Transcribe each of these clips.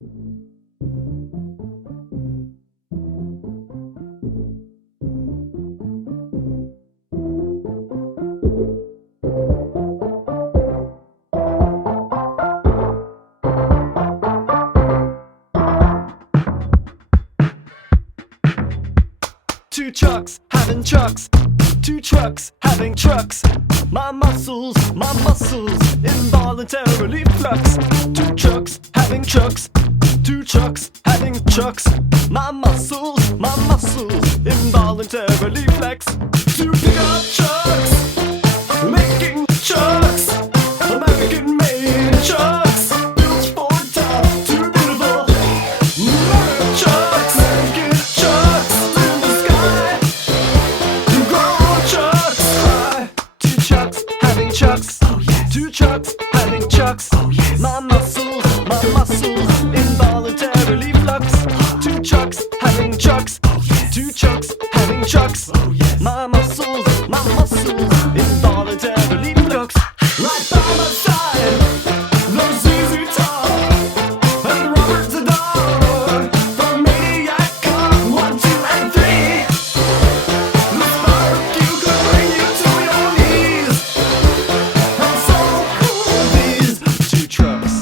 Two trucks having trucks, two trucks having trucks. My muscles, involuntarily flux. Two trucks having trucks, two trucks having trucks. My muscles, involuntarily flex. Two pickup trucks, making trucks, American-made trucks, built for tough, too beautiful. American trucks, American trucks, in the sky. Grow trucks, fly. Two trucks having trucks, oh yes. Two trucks having trucks, oh yes. My muscles, involuntarily flux. Two trucks having trucks, oh yes. Two trucks having trucks, oh yes. My muscles, involuntarily flux. Right by my side, those easy talk, and Robert Zadar, the maniac cop, 1, 2, and 3. The spark you could bring you to your knees, and so cool these two trucks.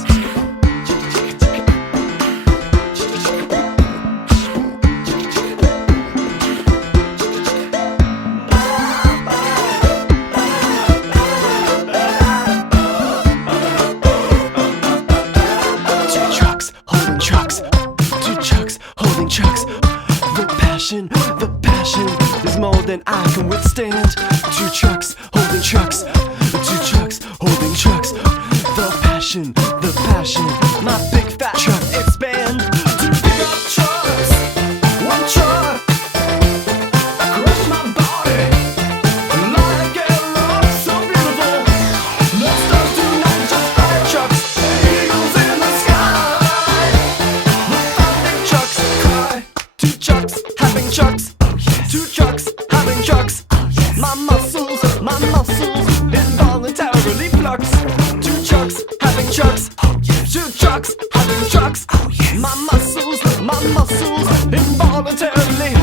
The passion is more than I can withstand. Two trucks holding trucks, two trucks holding trucks. The passion, my big fat truck expand. Two pickup trucks, one truck, crush my body like a rock so beautiful. The stars tonight just like trucks, eagles in the sky. The founding trucks cry. Two trucks having trucks, oh yes. Two trucks having trucks, oh yes. My muscles, involuntarily flux. Two trucks having trucks, oh yes. Two trucks having trucks, oh yes. My muscles, involuntarily